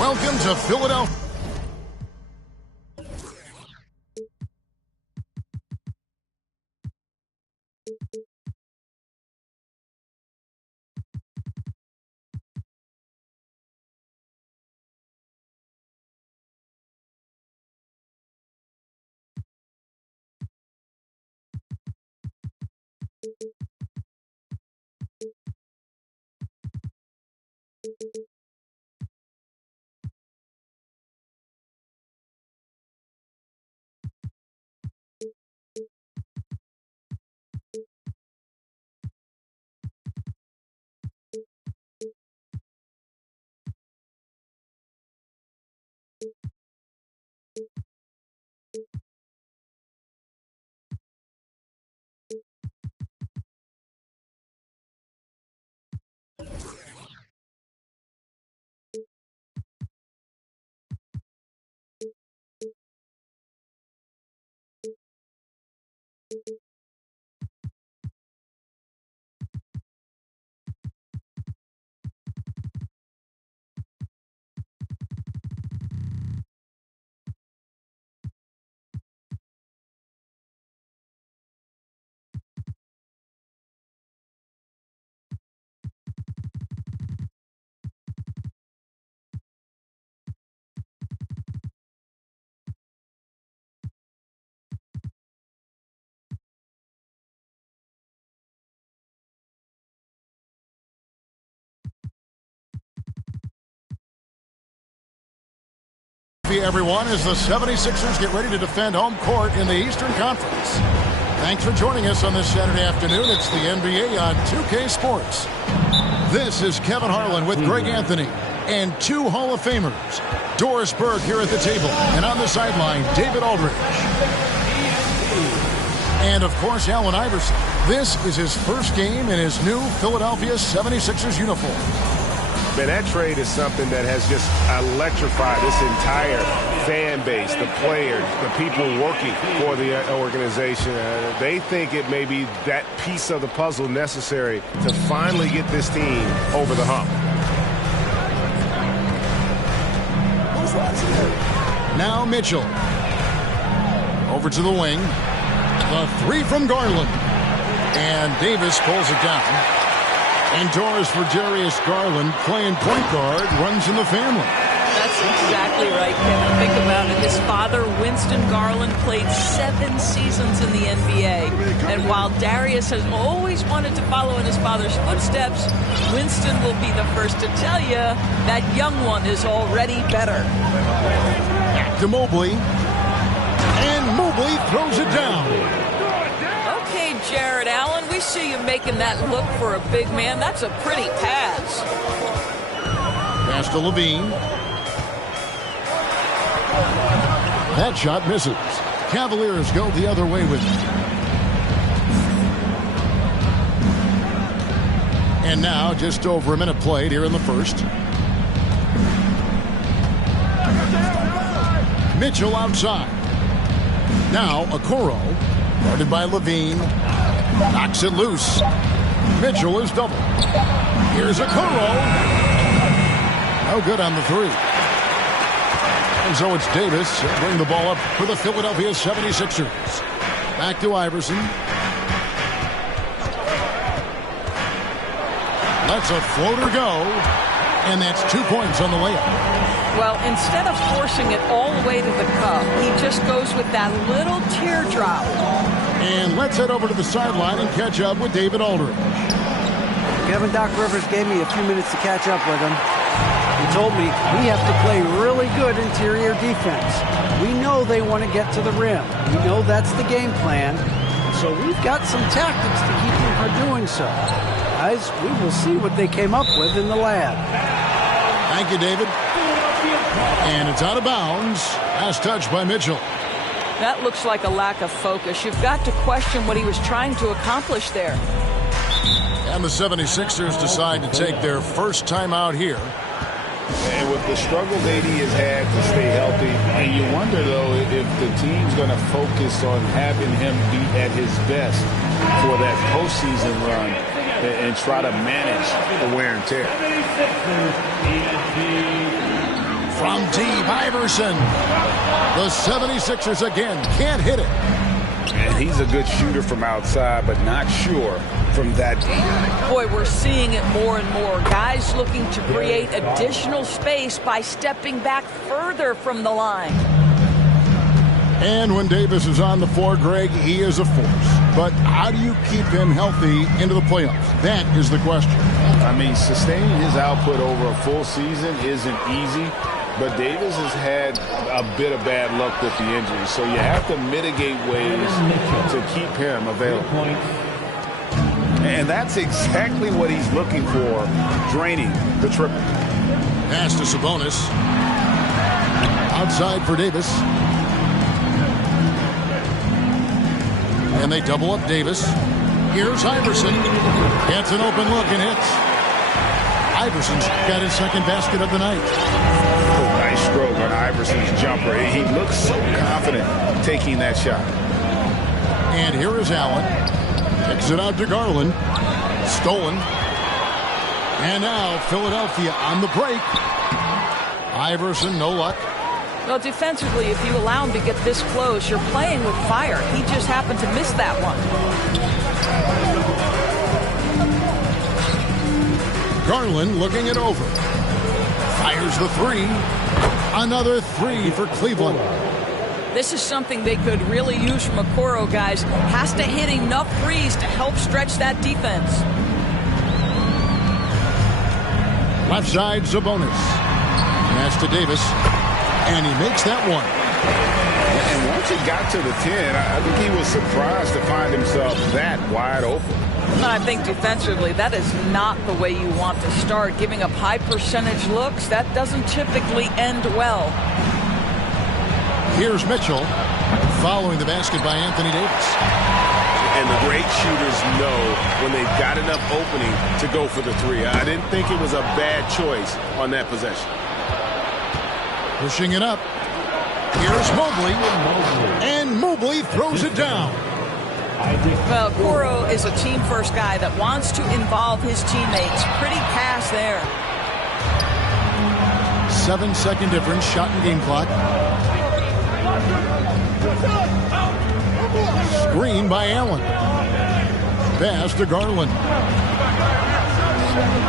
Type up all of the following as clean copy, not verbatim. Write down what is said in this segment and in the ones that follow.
Welcome to Philadelphia. Everyone, as the 76ers get ready to defend home court in the Eastern Conference. Thanks for joining us on this Saturday afternoon. It's the NBA on 2K Sports. This is Kevin Harlan with Greg Anthony and two Hall of Famers. Doris Burke here at the table, and on the sideline, David Aldridge. And, of course, Allen Iverson. This is his first game in his new Philadelphia 76ers uniform. Man, that trade is something that has just electrified this entire fan base, the players, the people working for the organization. They think it may be that piece of the puzzle necessary to finally get this team over the hump. Now Mitchell. Over to the wing. The three from Garland. And Davis pulls it down. Indoors for Darius Garland, playing point guard, runs in the family. That's exactly right, Kevin. Think about it. His father, Winston Garland, played 7 seasons in the NBA. And while Darius has always wanted to follow in his father's footsteps, Winston will be the first to tell you that young one is already better. To Mobley. And Mobley throws it down. Jared Allen, we see you making that look for a big man. That's a pretty pass. Pass to Levine. That shot misses. Cavaliers go the other way with it. And now just over a minute played here in the first. Mitchell outside. Now Okoro, guarded by Levine. Knocks it loose. Mitchell is double. Here's a Okoro. No good on the three. And so it's Davis bring the ball up for the Philadelphia 76ers. Back to Iverson. Lets a floater go. And that's 2 points on the layup. Well, instead of forcing it all the way to the cup, he just goes with that little teardrop. And let's head over to the sideline and catch up with David Aldridge. Kevin, Doc Rivers gave me a few minutes to catch up with him. He told me we have to play really good interior defense. We know they want to get to the rim. We know that's the game plan. So we've got some tactics to keep them from doing so. Guys, we will see what they came up with in the lab. Thank you, David. And it's out of bounds. Last touch by Mitchell. That looks like a lack of focus. You've got to question what he was trying to accomplish there. And the 76ers decide to take their first time out here. And with the struggles AD has had to stay healthy, and you wonder, though, if the team's going to focus on having him be at his best for that postseason run and try to manage the wear and tear. From deep, Iverson. The 76ers again can't hit it. And he's a good shooter from outside, but not sure from that deep. Boy, we're seeing it more and more. Guys looking to create additional space by stepping back further from the line. And when Davis is on the floor, Greg, he is a force. But how do you keep him healthy into the playoffs? That is the question. I mean, sustaining his output over a full season isn't easy, but Davis has had a bit of bad luck with the injury, so you have to mitigate ways to keep him available. And that's exactly what he's looking for, draining the triple. Pass to Sabonis. Outside for Davis. And they double up Davis. Here's Iverson. Gets an open look and hits. Iverson's got his second basket of the night. Oh, nice stroke on Iverson's jumper. He looks so confident taking that shot. And here is Allen. Kicks it out to Garland. Stolen. And now Philadelphia on the break. Iverson, no luck. Well, defensively, if you allow him to get this close, you're playing with fire. He just happened to miss that one. Garland looking it over. Fires the three. Another three for Cleveland. This is something they could really use from Okoro, guys. Has to hit enough threes to help stretch that defense. Left side, Sabonis. Pass to Davis. And he makes that one. And once he got to the 10, I think he was surprised to find himself that wide open. I think defensively, that is not the way you want to start. Giving up high percentage looks, that doesn't typically end well. Here's Mitchell following the basket by Anthony Davis. And the great shooters know when they've got enough opening to go for the three. I didn't think it was a bad choice on that possession. Pushing it up. Here's Mobley. And Mobley throws it down. Well, Okoro is a team-first guy that wants to involve his teammates. Pretty pass there. 7-second difference, shot and game clock. Screen by Allen. Pass to Garland.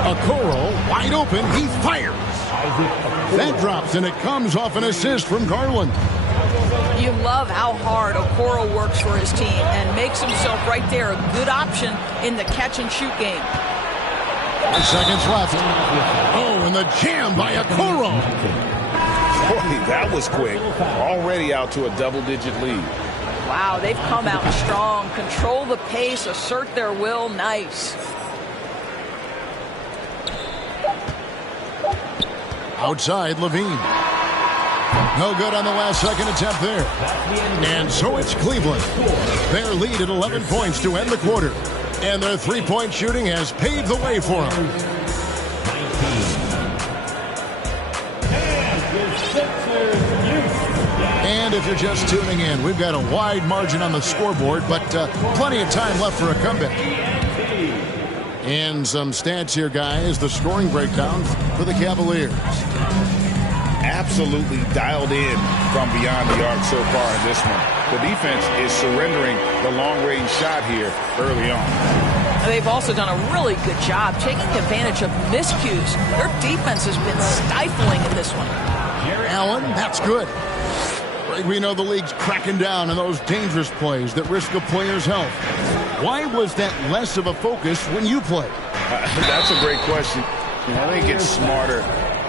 Okoro wide open. He fires. That drops, and it comes off an assist from Garland. You love how hard Okoro works for his team and makes himself right there a good option in the catch-and-shoot game. 5 seconds left. Oh, and the jam by Okoro. Boy, that was quick. Already out to a double-digit lead. Wow, they've come out strong. Control the pace, assert their will. Nice. Outside, Levine. No good on the last second attempt there. And so it's Cleveland. Their lead at 11 points to end the quarter. And their three-point shooting has paved the way for them. And if you're just tuning in. We've got a wide margin on the scoreboard, but plenty of time left for a comeback. And some stats here, guys. The scoring breakdown for the Cavaliers. Absolutely dialed in from beyond the arc so far in this one. The defense is surrendering the long-range shot here early on. They've also done a really good job taking advantage of miscues. Their defense has been stifling in this one. Allen, that's good. We know the league's cracking down on those dangerous plays that risk a player's health. Why was that less of a focus when you played? That's a great question. I think it's smarter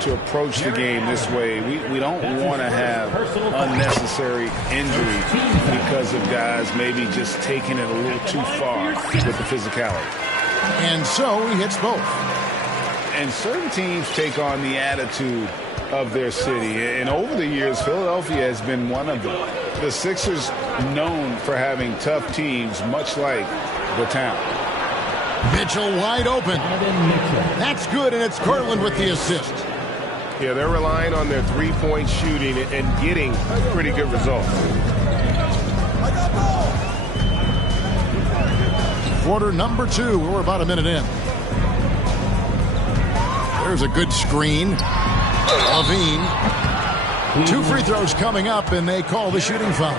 to approach the game this way. We don't want to have unnecessary injury because of guys maybe just taking it a little too far with the physicality. And so he hits both. And certain teams take on the attitude of their city. And over the years, Philadelphia has been one of them. The Sixers known for having tough teams, much like the town. Mitchell wide open. That's good, and it's Garland with the assist. Yeah, they're relying on their three-point shooting and getting pretty good results. Quarter number 2. We're about a minute in. There's a good screen. Levine. 2 free throws coming up, and they call the shooting foul.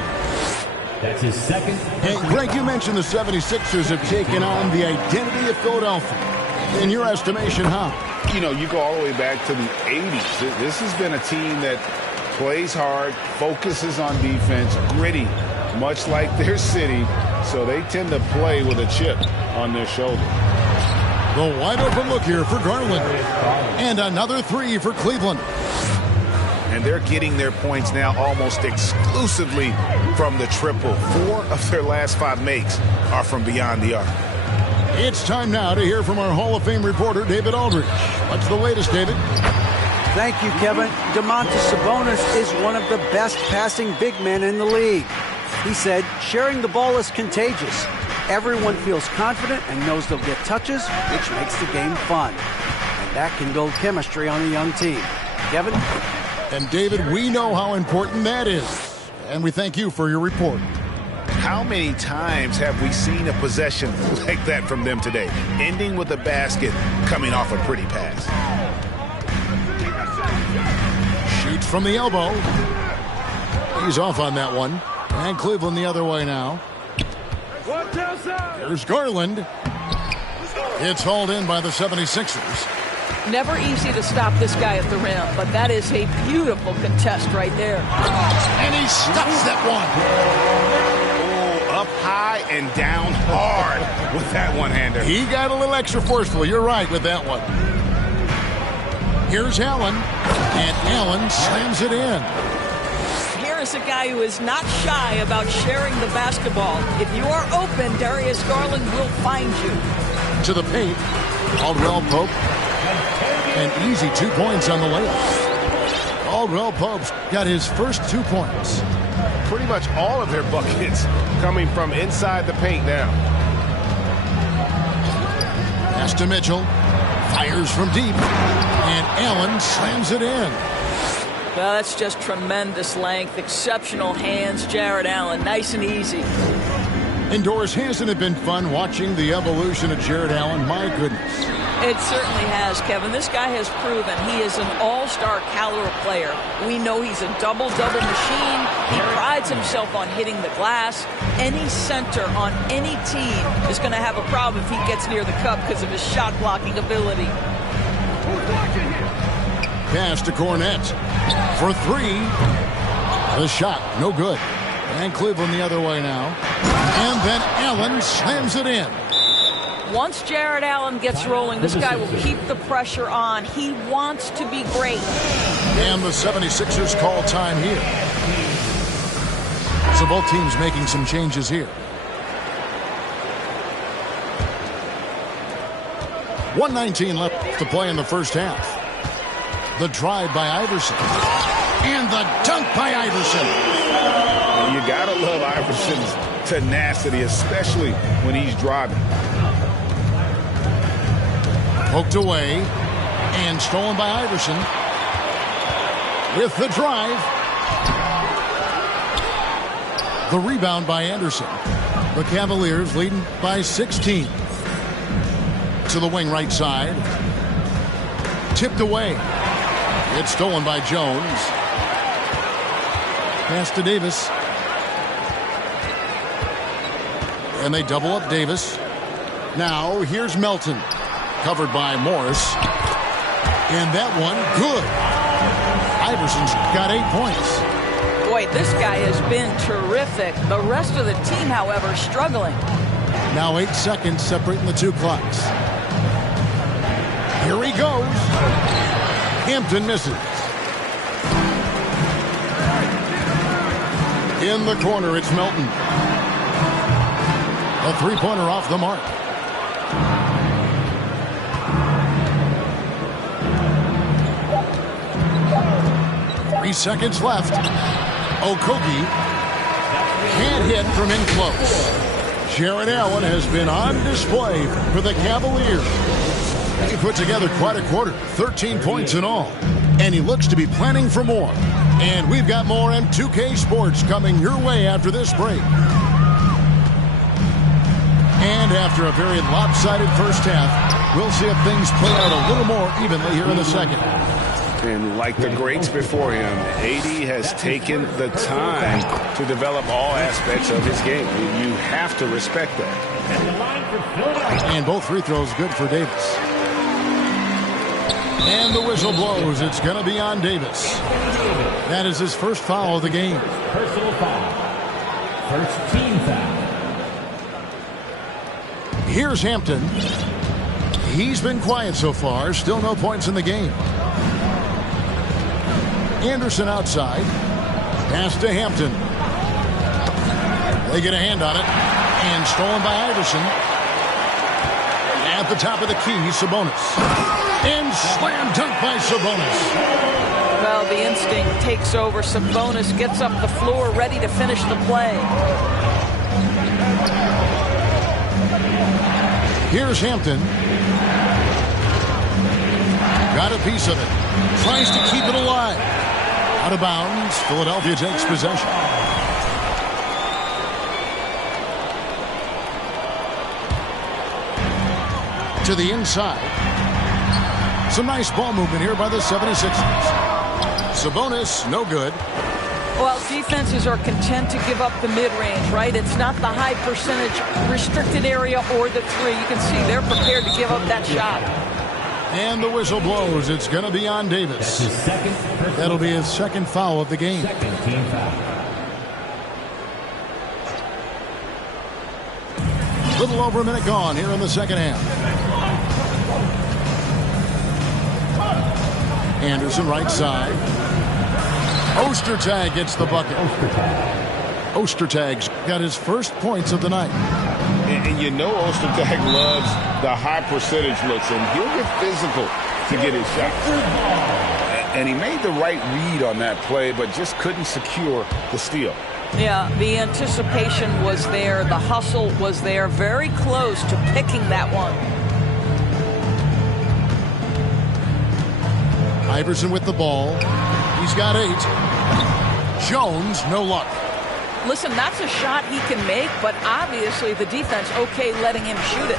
That's his second. Hey, Greg, you mentioned the 76ers have taken on the identity of Philadelphia. In your estimation, how? You know, you go all the way back to the 80s. This has been a team that plays hard, focuses on defense, gritty, much like their city. So they tend to play with a chip on their shoulder. The wide open look here for Garland. And another 3 for Cleveland. And they're getting their points now almost exclusively from the triple. 4 of their last 5 makes are from beyond the arc. It's time now to hear from our Hall of Fame reporter, David Aldridge. What's the latest, David? Thank you, Kevin. Domantas Sabonis is one of the best passing big men in the league. He said, sharing the ball is contagious. Everyone feels confident and knows they'll get touches, which makes the game fun. And that can build chemistry on a young team. Kevin? And David, we know how important that is. And we thank you for your report. How many times have we seen a possession like that from them today? Ending with a basket, coming off a pretty pass. Shoots from the elbow. He's off on that one. And Cleveland the other way now. There's Garland. It's hauled in by the 76ers. Never easy to stop this guy at the rim, but that is a beautiful contest right there. And he stuffs that one. Oh, up high and down hard with that one-hander. He got a little extra forceful. You're right with that one. Here's Allen. And Allen slams it in. Is a guy who is not shy about sharing the basketball. If you are open, Darius Garland will find you. To the paint. Caldwell Pope. An easy 2 points on the layup. Caldwell Pope's got his first 2 points. Pretty much all of their buckets coming from inside the paint now. Pass to Mitchell. Fires from deep. And Allen slams it in. Well, that's just tremendous length, exceptional hands. Jared Allen, nice and easy. Indoors, hasn't it been fun watching the evolution of Jared Allen? My goodness. It certainly has, Kevin. This guy has proven he is an all-star caliber player. We know he's a double-double machine. He prides himself on hitting the glass. Any center on any team is going to have a problem if he gets near the cup because of his shot-blocking ability. Pass to Cornette for 3. The shot, no good. And Cleveland the other way now. And then Allen slams it in. Once Jared Allen gets rolling, this guy will keep the pressure on. He wants to be great. And the 76ers call time here. So both teams making some changes here. 1:19 left to play in the first half. The drive by Iverson. And the dunk by Iverson. You gotta love Iverson's tenacity, especially when he's driving. Poked away. And stolen by Iverson. With the drive. The rebound by Anderson. The Cavaliers leading by 16. To the wing right side. Tipped away. It's stolen by Jones. Pass to Davis. And they double up Davis. Now here's Melton. Covered by Morris. And that one, good. Iverson's got 8 points. Boy, this guy has been terrific. The rest of the team, however, struggling. Now 8 seconds separating the two clocks. Here he goes. Hampton misses. In the corner, it's Melton. A three-pointer off the mark. Seconds left. Okogie can't hit from in close. Jared Allen has been on display for the Cavaliers. He put together quite a quarter, 13 points in all. And he looks to be planning for more. And we've got more M2K Sports coming your way after this break. And after a very lopsided first half, we'll see if things play out a little more evenly here in the second. And like the greats before him, AD has taken the time to develop all aspects of his game. You have to respect that. And both free throws good for Davis. And the whistle blows. It's going to be on Davis. That is his first foul of the game. Personal foul. First team foul. Here's Hampton. He's been quiet so far. Still no points in the game. Anderson outside. Pass to Hampton. They get a hand on it. And stolen by Iverson. At the top of the key, Sabonis. And slam dunk by Sabonis. Well, the instinct takes over. Sabonis gets up the floor, ready to finish the play. Here's Hampton. Got a piece of it. Tries to keep it alive. Out of bounds. Philadelphia takes possession. To the inside. Some nice ball movement here by the 76ers. Sabonis, no good. Well, defenses are content to give up the mid-range, right? It's not the high percentage restricted area or the three. You can see they're prepared to give up that shot. And the whistle blows. It's going to be on Davis. That'll be his second foul of the game. Second team foul. Little over a minute gone here in the second half. Anderson right side. Ostertag gets the bucket. Ostertag's got his first points of the night. And you know Ostertag loves the high percentage looks, and he'll get physical to get his shot. And he made the right read on that play, but just couldn't secure the steal. Yeah, the anticipation was there. The hustle was there. Very close to picking that one. Iverson with the ball. He's got 8. Jones, no luck. Listen, that's a shot he can make, but obviously the defense okay letting him shoot it.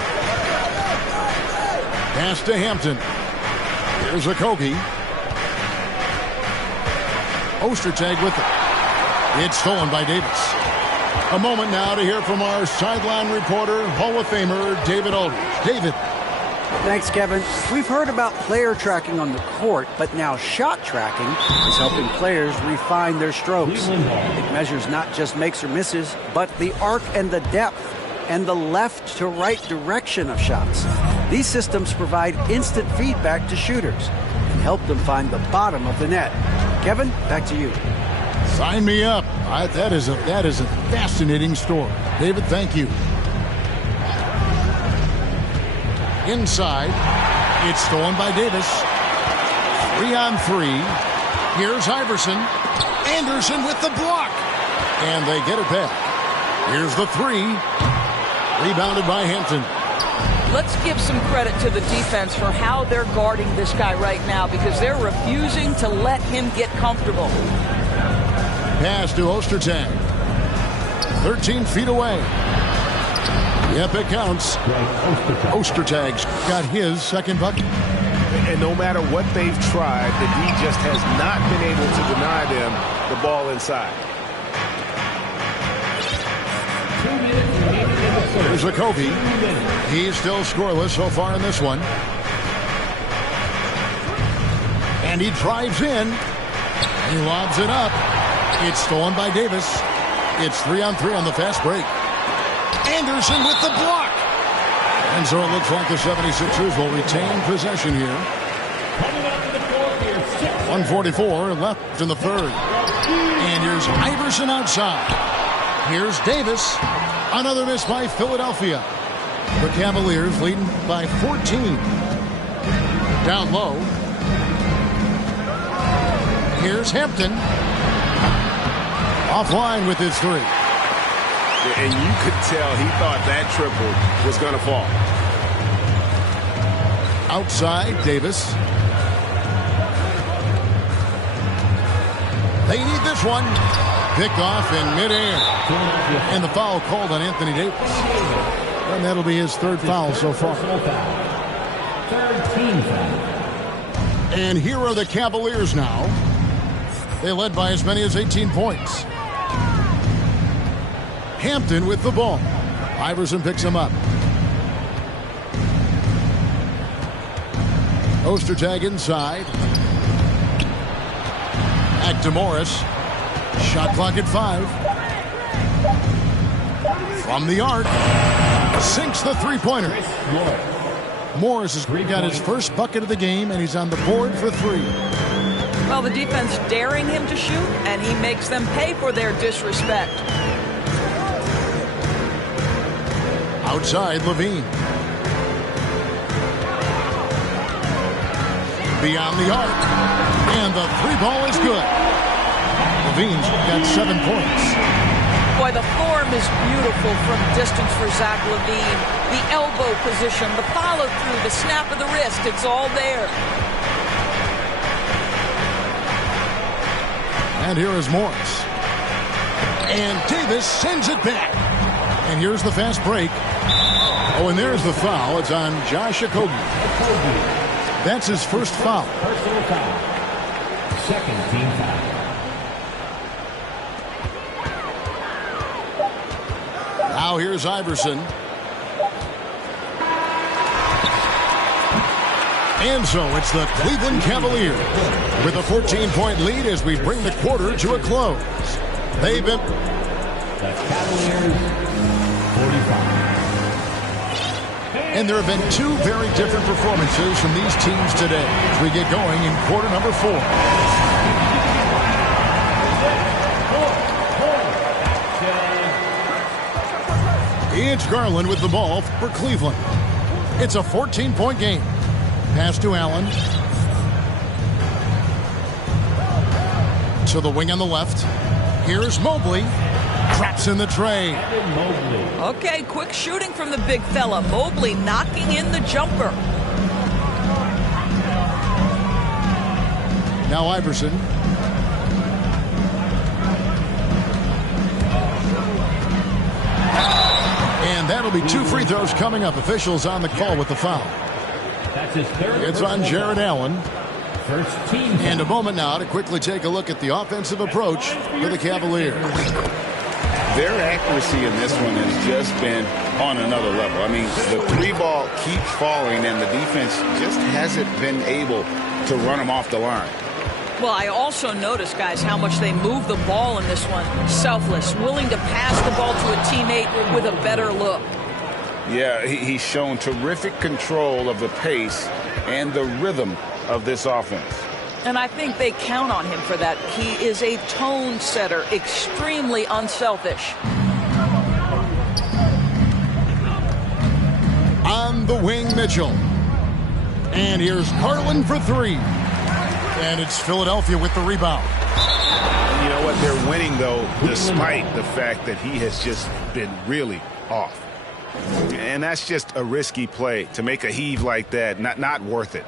Pass to Hampton. Here's Okogie. Ostertag with it. It's stolen by Davis. A moment now to hear from our sideline reporter, Hall of Famer David Aldridge. David. Thanks, Kevin. We've heard about player tracking on the court, but now shot tracking is helping players refine their strokes. It measures not just makes or misses, but the arc and the depth and the left to right direction of shots. These systems provide instant feedback to shooters and help them find the bottom of the net. Kevin, back to you. Sign me up. That is a fascinating story. David, thank you. Inside, it's stolen by Davis. 3-on-3. Here's Iverson. Anderson with the block. And they get it back. Here's the 3. Rebounded by Hampton. Let's give some credit to the defense for how they're guarding this guy right now, because they're refusing to let him get comfortable. Pass to Ostertag. 13 feet away. Yep, it counts. Ostertag's got his second bucket. And no matter what they've tried, the D just has not been able to deny them the ball inside. Here's Jacoby. He's still scoreless so far in this one. And he drives in. He lobs it up. It's stolen by Davis. It's 3-on-3 on the fast break. Anderson with the block. And so it looks like the 76ers will retain possession here. 1:44 left in the third. And here's Iverson outside. Here's Davis. Another miss by Philadelphia. The Cavaliers leading by 14. Down low. Here's Hampton. Offline with his three. And you could tell he thought that triple was going to fall. Outside, Davis. They need this one. Picked off in midair. And the foul called on Anthony Davis. And that'll be his third foul so far. And here are the Cavaliers now. They led by as many as 18 points. Hampton with the ball. Iverson picks him up. Ostertag inside. Back to Morris. Shot clock at 5. From the arc. Sinks the three-pointer. Morris has got his first bucket of the game, and he's on the board for 3. Well, the defense daring him to shoot, and he makes them pay for their disrespect. Outside, Levine. Beyond the arc. And the three ball is good. Levine's got 7 points. Boy, the form is beautiful from distance for Zach Levine. The elbow position, the follow through, the snap of the wrist, it's all there. And here is Morris. And Davis sends it back. And here's the fast break. Oh, and there's the foul. It's on Josh Jacoby. That's his first foul. Personal foul. Second team foul. Now here's Iverson. And so it's the Cleveland Cavaliers with a 14-point lead as we bring the quarter to a close. They've been... The Cavaliers, 45. And there have been 2 very different performances from these teams today as we get going in quarter number 4. It's Garland with the ball for Cleveland. It's a 14-point game. Pass to Allen. To the wing on the left. Here's Mobley. Traps in the tray. Okay, quick shooting from the big fella. Mobley knocking in the jumper. Now Iverson. And that'll be 2 free throws coming up. Officials on the call with the foul. That's his third. It's on Jared Allen. First team. And a moment now to quickly take a look at the offensive approach for the Cavaliers. Their accuracy in this one has just been on another level. I mean, the 3 ball keeps falling, and the defense just hasn't been able to run them off the line. Well, I also noticed, guys, how much they move the ball in this one. Selfless, willing to pass the ball to a teammate with a better look. Yeah, he's shown terrific control of the pace and the rhythm of this offense. And I think they count on him for that. He is a tone setter, extremely unselfish. On the wing, Mitchell. And here's Garland for 3. And it's Philadelphia with the rebound. You know what? They're winning, though, despite the fact that he has just been really off. And that's just a risky play. To make a heave like that, not worth it.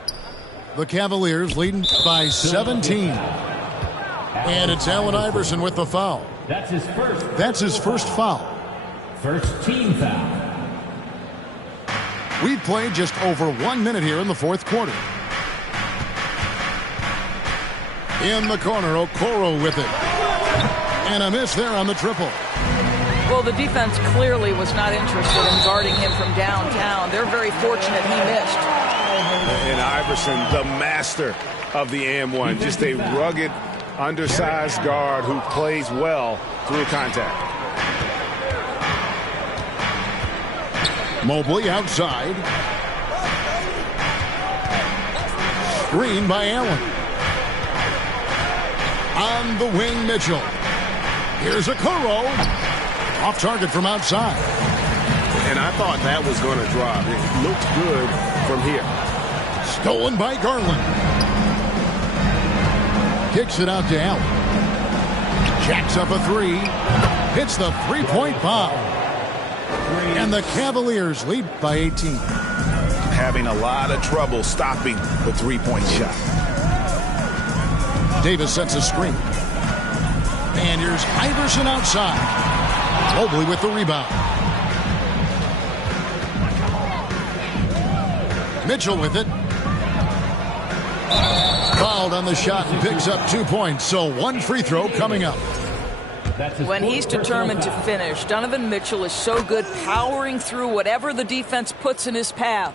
The Cavaliers leading by 17. And it's Allen Iverson with the foul. That's his first foul. First team foul. We've played just over 1 minute here in the fourth quarter. In the corner, Okoro with it. And a miss there on the triple. Well, the defense clearly was not interested in guarding him from downtown. They're very fortunate he missed. And Iverson, the master of the and-one. Just a rugged, undersized guard who plays well through contact. Mobley outside. Screen by Allen. On the wing, Mitchell. Here's Okoro. Off target from outside. And I thought that was going to drop. It looked good from here. Stolen by Garland. Kicks it out to Allen. Jacks up a three. Hits the three-point bomb. And the Cavaliers lead by 18. Having a lot of trouble stopping the three-point shot. Davis sets a screen. And here's Iverson outside. Mobley with the rebound. Mitchell with it. Fouled on the shot and picks up 2 points. So one free throw coming up. When he's determined to finish, Donovan Mitchell is so good powering through whatever the defense puts in his path.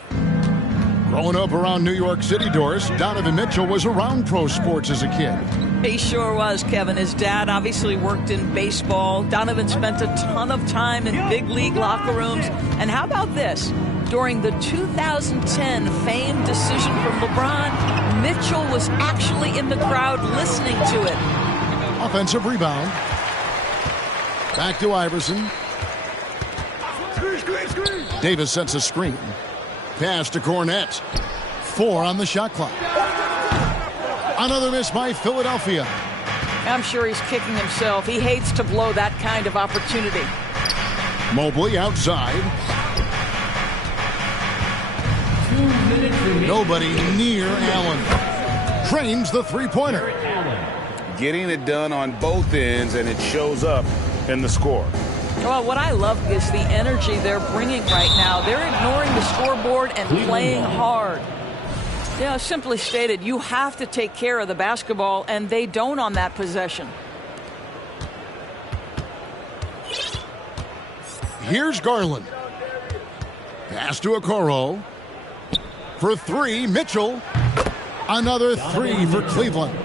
Growing up around New York City, Doris, Donovan Mitchell was around pro sports as a kid. He sure was, Kevin. His dad obviously worked in baseball. Donovan spent a ton of time in big league locker rooms. And how about this? During the 2010 famed decision from LeBron, Mitchell was actually in the crowd listening to it. Offensive rebound. Back to Iverson. Davis sets a screen. Pass to Cornette. 4 on the shot clock. Another miss by Philadelphia. I'm sure he's kicking himself. He hates to blow that kind of opportunity. Mobley outside. Nobody near Allen. Trains the three-pointer. Getting it done on both ends, and it shows up in the score. Well, what I love is the energy they're bringing right now. They're ignoring the scoreboard and playing hard. You know, simply stated, you have to take care of the basketball, and they don't on that possession. Here's Garland. Pass to Okoro. For 3, Mitchell. Another 3 for Cleveland.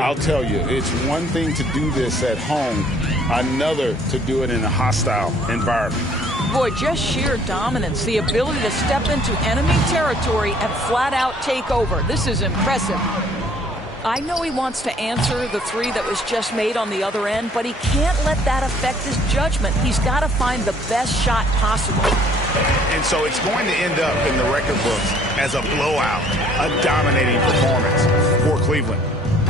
I'll tell you, it's one thing to do this at home, another to do it in a hostile environment. Boy, just sheer dominance, the ability to step into enemy territory and flat out take over. This is impressive. I know he wants to answer the 3 that was just made on the other end, but he can't let that affect his judgment. He's got to find the best shot possible. And so it's going to end up in the record books as a blowout, a dominating performance for Cleveland.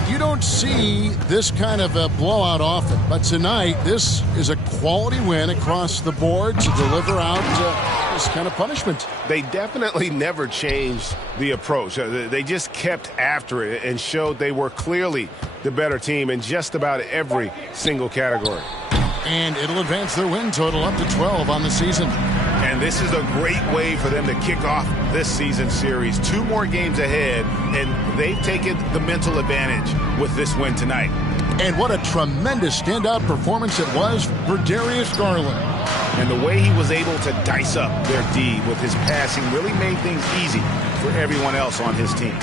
You don't see this kind of a blowout often, but tonight this is a quality win across the board to deliver out this kind of punishment. They definitely never changed the approach. They just kept after it and showed they were clearly the better team in just about every single category. And it'll advance their win total up to 12 on the season. And this is a great way for them to kick off this season series. 2 more games ahead, and they've taken the mental advantage with this win tonight. And what a tremendous standout performance it was for Darius Garland. And the way he was able to dice up their D with his passing really made things easy for everyone else on his team.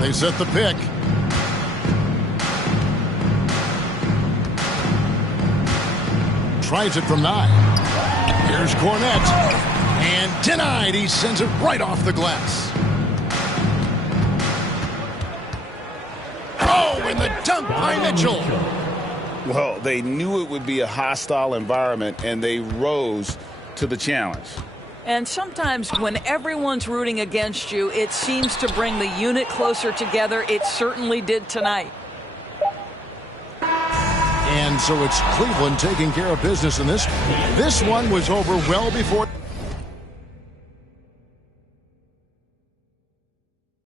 They set the pick. Tries it from 9. Here's Cornette. And denied. He sends it right off the glass. Oh, and the dunk by Mitchell. Well, they knew it would be a hostile environment, and they rose to the challenge. And sometimes when everyone's rooting against you, it seems to bring the unit closer together. It certainly did tonight. And so it's Cleveland taking care of business in this. This one was over well before